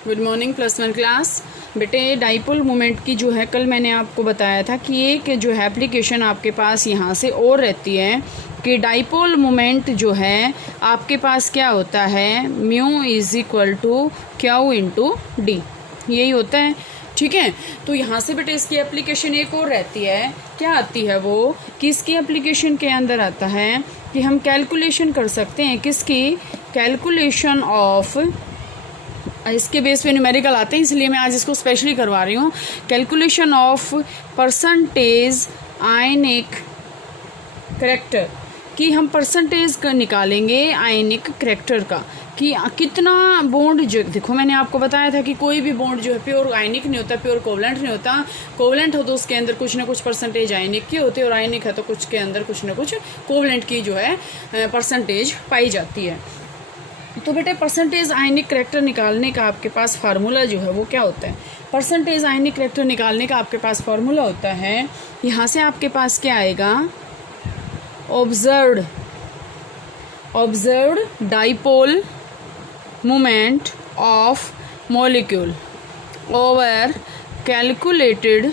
Good morning +1 class. बेटे dipole moment की जो है कल मैंने आपको बताया था कि एक जो है एप्लीकेशन आपके पास यहाँ से और रहती है कि डाइपोल मोमेंट जो है आपके पास क्या होता है, mu is equal to Q into D, यही होता है। ठीक है, तो यहाँ से बेटे इसकी एप्लीकेशन एक और रहती है। क्या आती है वो कि इसकी एप्लीकेशन के अंदर आता है कि हम कैलकुलेशन कर सकते हैं किसकी, कैलकुलेशन ऑफ, इसके बेस पे न्यूमेरिकल आते हैं इसलिए मैं आज इसको स्पेशली करवा रही हूँ। Calculation of percentage ionic character, कि हम परसेंटेज का निकालेंगे आयनिक करैक्टर का कि कितना बॉन्ड, जो देखो मैंने आपको बताया था कि कोई भी बॉन्ड जो है प्योर आयनिक नहीं होता, प्योर कोवलेंट नहीं होता। कोवलेंट हो तो उसके अंदर कुछ ना कुछ परसेंटेज आयनिक की होती है और आयनिक है तो कुछ के अंदर कुछ ना कुछ कोवलेंट की जो है परसेंटेज पाई जाती है। तो बेटे परसेंटेज आयनिक करैक्टर निकालने का आपके पास फार्मूला जो है वो क्या होता है, परसेंटेज आयनिक करैक्टर निकालने का आपके पास फार्मूला होता है, यहाँ से आपके पास क्या आएगा, observed dipole moment of molecule over calculated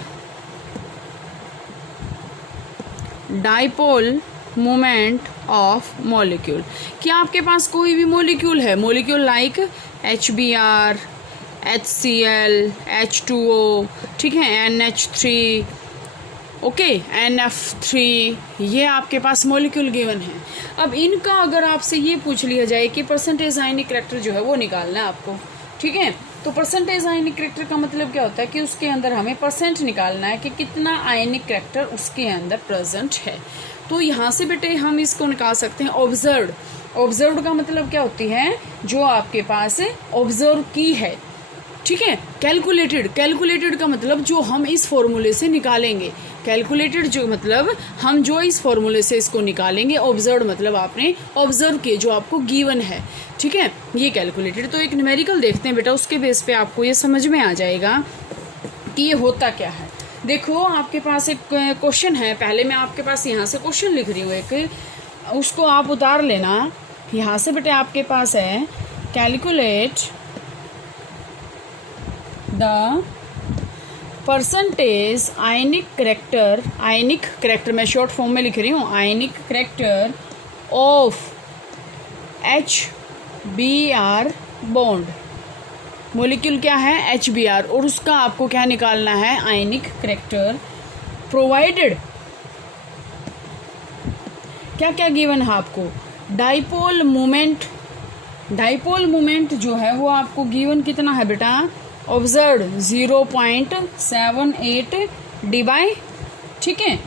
dipole moment of molecule. कि आपके पास कोई भी मॉलिक्यूल है, molecule like HBr, HCl, H2O, ठीक है, NH3, ओके, NF3, ये आपके पास मॉलिक्यूल गिवन है। अब इनका अगर आपसे ये पूछ लिया जाए कि परसेंटेज आयनिक करैक्टर जो है वो निकालना है आपको, ठीक है, तो परसेंटेज आयनिक करैक्टर का मतलब क्या होता है कि उसके अंदर हमें परसेंट निकालना है कि कितना आयनिक करैक्टर उसके अंदर प्रेजेंट है। तो यहाँ से बेटे हम इसको निकाल सकते हैं ऑब्जर्व्ड का मतलब क्या होती है, जो आपके पास ऑब्जर्व की है, ठीक है। कैलकुलेटेड का मतलब जो हम इस फॉर्मूले से निकालेंगे, कैलकुलेटेड जो मतलब हम जो इस फॉर्मूले से इसको निकालेंगे, ऑब्जर्व्ड मतलब आपने ऑब्जर्व किए जो आपको गिवन है, ठीक है, ये कैलकुलेटेड। तो एक न्यूमेरिकल देखते हैं बेटा, उसके बेस पे आपको ये समझ में आ जाएगा कि ये होता क्या है। देखो आपके पास एक क्वेश्चन है, पहले मैं आपके पास यहाँ से क्वेश्चन लिख रही हूँ एक, उसको आप उतार लेना। यहाँ से बेटे आपके पास है calculate the percentage ionic character मैं शॉर्ट फॉर्म में लिख रही हूँ, ionic character of HBr bond. Molecule क्या है, HBr, और उसका आपको क्या निकालना है, आयनिक करैक्टर, प्रोवाइडेड क्या क्या गिवन है आपको, डाइपोल मोमेंट जो है वो आपको गिवन कितना है बेटा, ऑब्जर्व 0.78 डी/, ठीक है,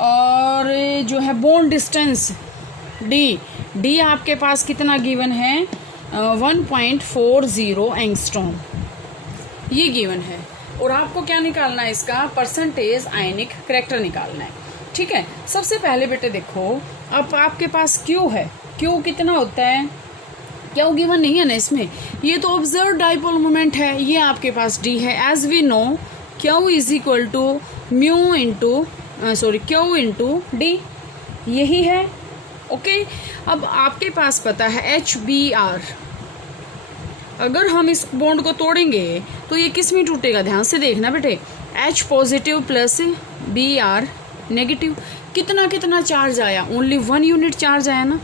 और जो है बॉन्ड डिस्टेंस डी आपके पास कितना गिवन है, 1.40 एंगस्ट्रॉम, ये गिवन है। और आपको क्या निकालना है, इसका परसेंटेज आयनिक करैक्टर निकालना है, ठीक है। सबसे पहले बेटे देखो, अब आपके पास क्यू है, क्यू कितना होता है, क्या गिवन नहीं है ना इसमें, ये तो ऑब्जर्व डाइपोल मोमेंट है, ये आपके पास डी है। As we know Q is equal to mu into Q into D, यही है, ओके। अब आपके पास पता है HBr, अगर हम इस बॉन्ड को तोड़ेंगे तो ये किस में टूटेगा, ध्यान से देखना बेटे, H positive plus Br negative. कितना चार्ज आया, ओनली 1 यूनिट चार्ज आया ना,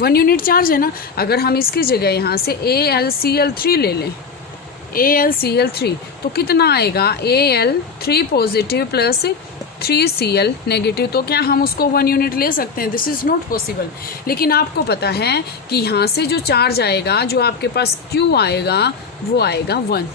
1 यूनिट चार्ज है ना। अगर हम इसकी जगह यहाँ से AlCl3 ले लें, AlCl3, तो कितना आएगा, Al3 positive plus 3Cl negative. तो क्या हम उसको 1 यूनिट ले सकते हैं, दिस इज़ नॉट पॉसिबल। लेकिन आपको पता है कि यहाँ से जो चार्ज आएगा, जो आपके पास Q आएगा, वो आएगा 1।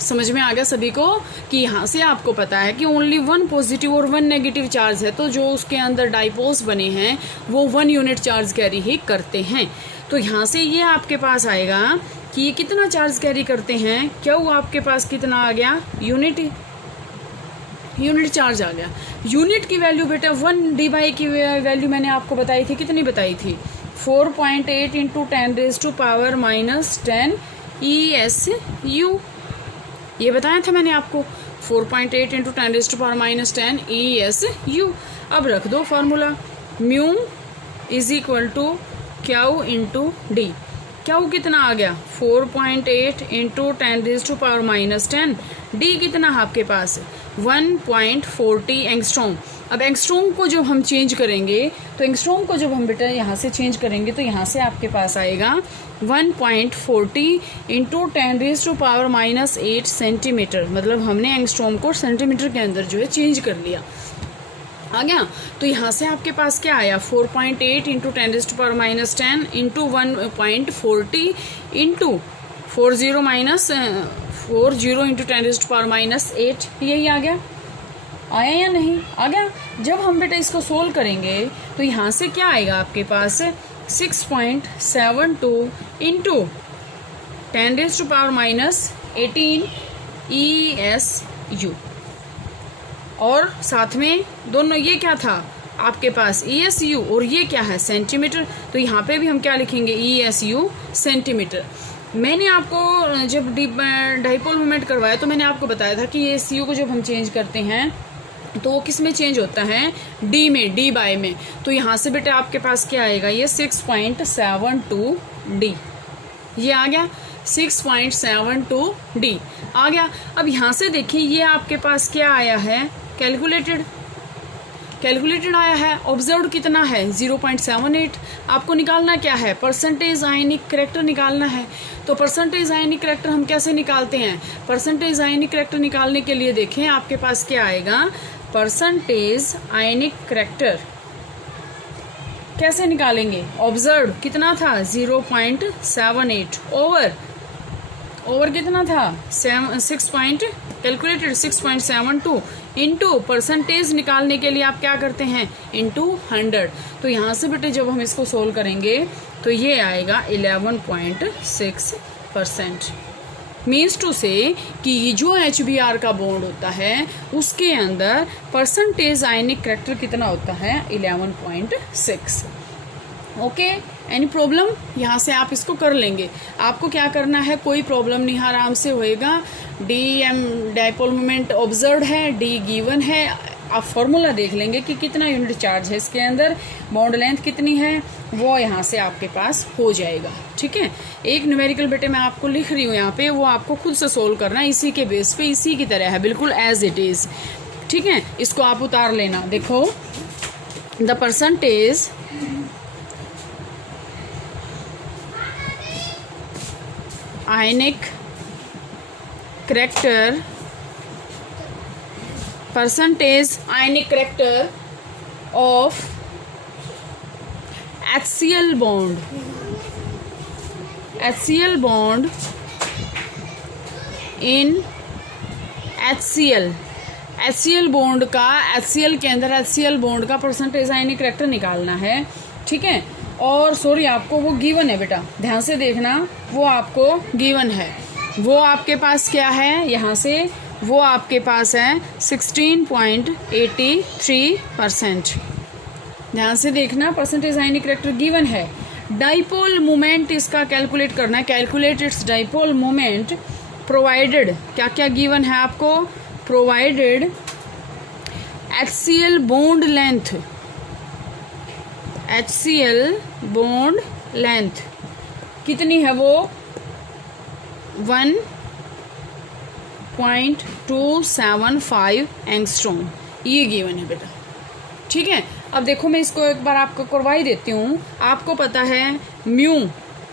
समझ में आ गया सभी को कि यहाँ से आपको पता है कि ओनली 1 पॉजिटिव और 1 नेगेटिव चार्ज है, तो जो उसके अंदर डाइपोल्स बने हैं वो 1 यूनिट चार्ज कैरी ही करते हैं। तो यहाँ से ये आपके पास आएगा कि ये कितना चार्ज कैरी करते हैं, क्या वो आपके पास कितना आ गया, यूनिट चार्ज आ गया। यूनिट की वैल्यू बेटा 1 डी/, की वैल्यू मैंने आपको बताई थी, कितनी बताई थी, 4.8 × 10⁻⁻10 ESU, ये बताया था मैंने आपको, 4.8 × 10⁻⁻10 ESU। अब रख दो formula, mu is equal to Q into D. Q कितना आ गया 4.8 इंटू 10⁻⁻10। डी कितना है आपके पास 1.40 एंगस्ट्रॉम। अब एंगस्ट्रॉम को जब हम चेंज करेंगे तो एंगस्ट्रॉम को जब हम बेटा यहाँ से चेंज करेंगे तो यहाँ से आपके पास आएगा 1.40 इंटू 10⁻⁻8 सेंटीमीटर। मतलब हमने एंगस्ट्रॉम को सेंटीमीटर के अंदर जो है चेंज कर लिया, आ गया। तो यहाँ से आपके पास क्या आया 4.8 इंटू 10⁻10 इंटू 1.40 इंटू 40 इंटू 10⁻8, यही आ गया। आया या नहीं आ गया। जब हम बेटा इसको सोल्व करेंगे तो यहाँ से क्या आएगा आपके पास 6.72 इंटू 10⁻18 ESU, और साथ में दोनों ये क्या था आपके पास ESU और ये क्या है सेंटीमीटर। तो यहाँ पे भी हम क्या लिखेंगे ESU सेंटीमीटर। मैंने आपको जब डाइपोल मोमेंट करवाया तो मैंने आपको बताया था कि ESU को जब हम चेंज करते हैं तो वो किस में चेंज होता है D में, D बाय में। तो यहाँ से बेटा आपके पास क्या आएगा ये 6.72 D, ये आ गया 6.72 D आ गया। अब यहाँ से देखिए ये आपके पास क्या आया है कैलकुलेटेड आया है। ऑब्जर्व्ड कितना है 0.78। आपको निकालना क्या है परसेंटेज आयनिक करैक्टर निकालना है। तो परसेंटेज आयनिक करैक्टर हम कैसे निकालते हैं, परसेंटेज आयनिक करैक्टर निकालने के लिए देखें आपके पास क्या आएगा परसेंटेज आयनिक करैक्टर कैसे निकालेंगे। ऑब्जर्व्ड कितना था 0.78 ओवर कितना था 6 कैलकुलेटेड 6.72 इंटू परसेंटेज निकालने के लिए आप क्या करते हैं इंटू 100। तो यहाँ से बेटे जब हम इसको सोल्व करेंगे तो ये आएगा 11.6%। मीन्स टू से कि जो HBr का बॉन्ड होता है उसके अंदर परसेंटेज आयनिक करैक्टर कितना होता है 11.6। Okay, any problem. यहाँ से आप इसको कर लेंगे, आपको क्या करना है कोई प्रॉब्लम नहीं, आराम से होएगा। डाइपोल मोमेंट ऑब्जर्व्ड है, डी गिवन है, आप फॉर्मूला देख लेंगे कि कितना यूनिट चार्ज है इसके अंदर, बॉन्ड लेंथ कितनी है, वो यहाँ से आपके पास हो जाएगा। ठीक है, एक न्यूमेरिकल बेटे मैं आपको लिख रही हूँ यहाँ पे, वो आपको खुद से सोल्व करना है, इसी के बेस पे, इसी की तरह है बिल्कुल एज इट इज। ठीक है, इसको आप उतार लेना। देखो the percentage ionic character, percentage ionic character of HCl bond, HCl bond in HCl, HCl bond का HCl के अंदर HCl बॉन्ड का परसेंटेज आयनिक करैक्टर निकालना है। ठीक है, और सॉरी आपको वो गिवन है बेटा, ध्यान से देखना, वो आपको गिवन है, वो आपके पास क्या है यहाँ से, वो आपके पास है 16.83%। ध्यान से देखना, परसेंटेज आयनिक करैक्टर गिवन है। डाइपोल मोमेंट इसका कैलकुलेट करना है, calculate its dipole moment provided, क्या क्या गिवन है आपको, provided HCl bond length, HCl bond length कितनी है वो 1.275 एंगस्ट्रॉम, ये गिवन है बेटा। ठीक है, अब देखो मैं इसको एक बार आपको करवाई देती हूँ। आपको पता है mu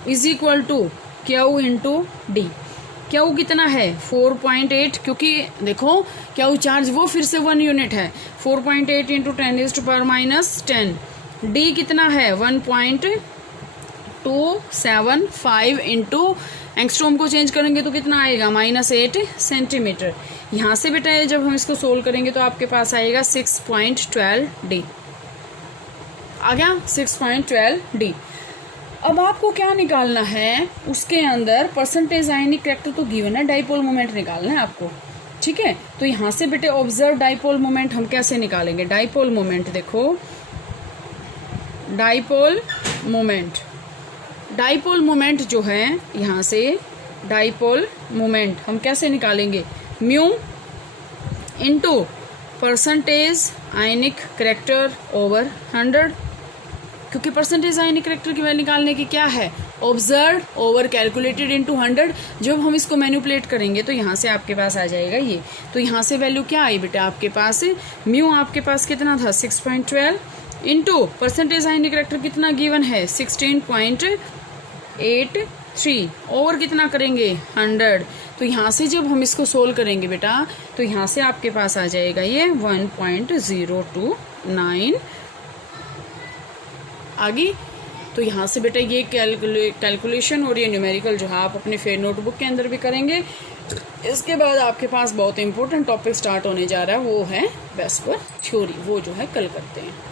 is equal to Q into D. Q कितना है 4.8, क्योंकि देखो क्यू चार्ज वो फिर से 1 यूनिट है, 4.8 इंटू 10⁻10। डी कितना है 1.275 इंटू एंगस्ट्रॉम को चेंज करेंगे तो कितना आएगा -8 सेंटीमीटर। यहाँ से बेटा जब हम इसको सोल्व करेंगे तो आपके पास आएगा 6.12 डी, आ गया 6.12 डी। अब आपको क्या निकालना है उसके अंदर, परसेंटेज आयनिक करैक्टर तो गिवन है, डाइपोल मोमेंट निकालना है आपको। ठीक है, तो यहाँ से बेटे ऑब्जर्व डाइपोल मोमेंट हम कैसे निकालेंगे। डाइपोल मोमेंट देखो, डाइपोल मोमेंट जो है यहाँ से डाइपोल मोमेंट हम कैसे निकालेंगे, mu into percentage ionic character over 100, क्योंकि परसेंटेज आयनिक करैक्टर की वैल्यू निकालने की क्या है ऑब्जर्व ओवर कैलकुलेटेड इनटू 100। जब हम इसको मैनिपुलेट करेंगे तो यहाँ से आपके पास आ जाएगा ये। तो यहाँ से वैल्यू क्या आई बेटा आपके पास, म्यू आपके पास कितना था 6.12 इनटू परसेंटेज आयनिक करेक्टर कितना गिवन है 16.83 ओवर कितना करेंगे 100। तो यहाँ से जब हम इसको सोल्व करेंगे बेटा तो यहाँ से आपके पास आ जाएगा ये 1.029 आगे। तो यहाँ से बेटा ये कैलकुलेशन और ये न्यूमेरिकल जो है आप अपने फेयर नोटबुक के अंदर भी करेंगे। इसके बाद आपके पास बहुत इंपॉर्टेंट टॉपिक स्टार्ट होने जा रहा है, वो है वेस्पर थ्योरी, वो जो है कल करते हैं।